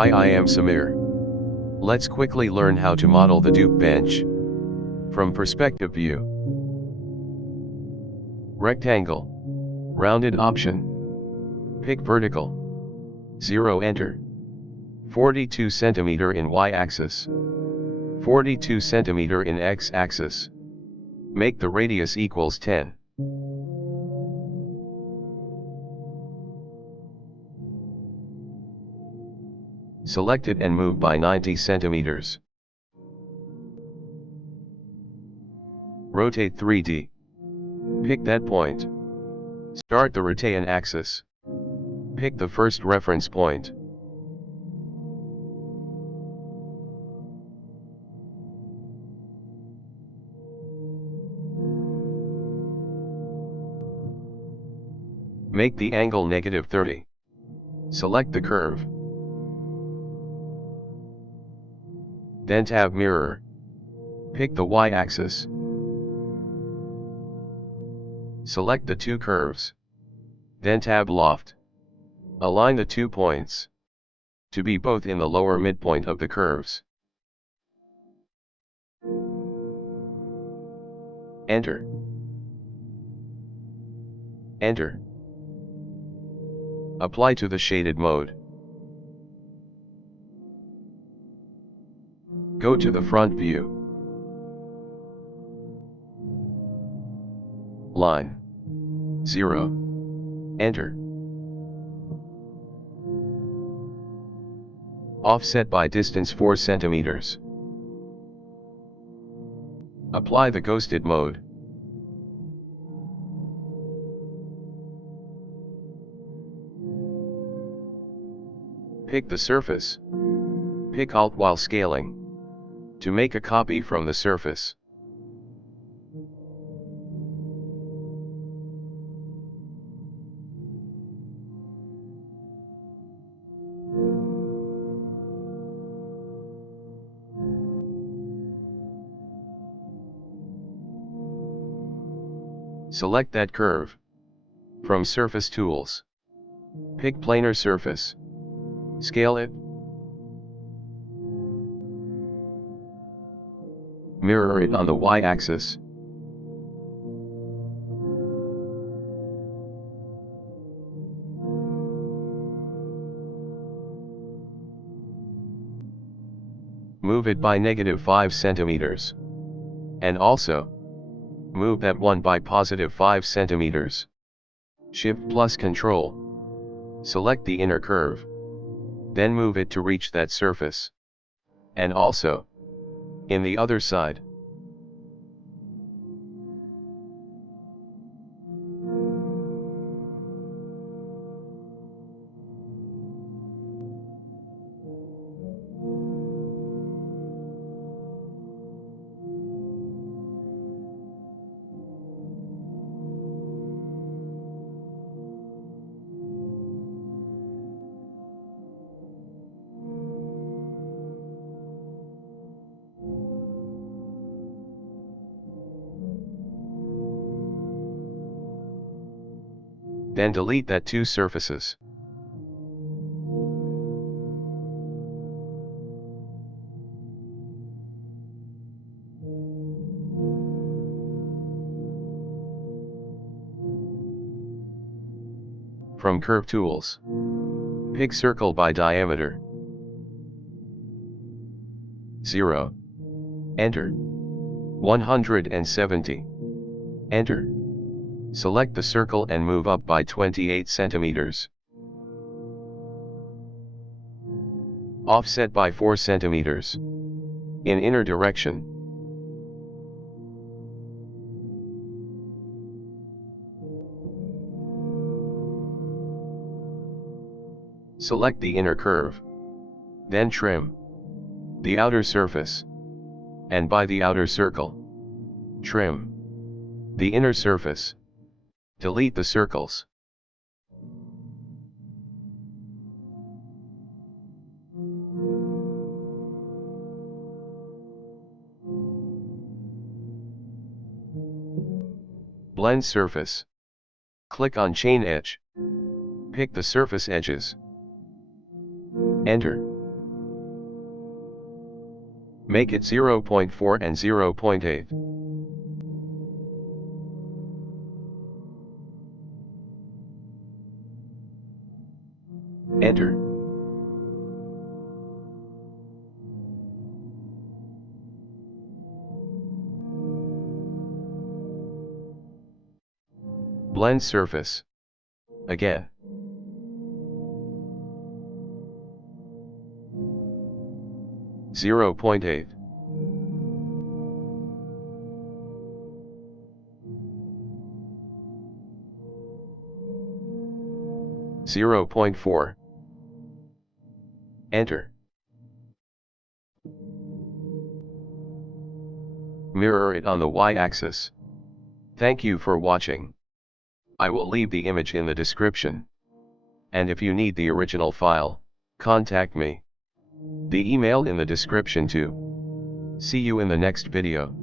Hi, I am Samir. Let's quickly learn how to model the Doop bench. From perspective view. Rectangle. Rounded option. Pick vertical. 0 enter. 42 cm in y-axis. 42 cm in x-axis. Make the radius equals 10. Select it and move by 90 centimeters. Rotate 3D. Pick that point. Start the rotation axis. Pick the first reference point. Make the angle -30. Select the curve. Then tab mirror. Pick the y-axis. Select the two curves. Then tab loft. Align the 2 points to be both in the lower midpoint of the curves. Enter. Enter. Apply to the shaded mode. Go to the front view. Line 0. Enter. Offset by distance 4 centimeters. Apply the ghosted mode. Pick the surface. Pick Alt while scaling to make a copy from the surface. Select that curve. From Surface Tools. Pick Planar Surface. Scale it. Mirror it on the y-axis. Move it by -5 centimeters. And also, move that one by +5 centimeters. Shift plus Control. Select the inner curve. Then move it to reach that surface. And also, in the other side. Then delete that two surfaces. From Curve Tools. Pick Circle by Diameter. 0. Enter. 170. Enter. Select the circle and move up by 28 centimeters. Offset by 4 centimeters. In inner direction. Select the inner curve. Then trim the outer surface. And by the outer circle, trim the inner surface. Delete the circles. Blend surface. Click on Chain Edge. Pick the surface edges. Enter. Make it 0.4 and 0.8. Enter. Blend surface. Again. Zero 0.8. Zero 0.4. Enter. Mirror it on the y-axis. Thank you for watching. I will leave the image in the description. And if you need the original file, contact me. The email in the description too. See you in the next video.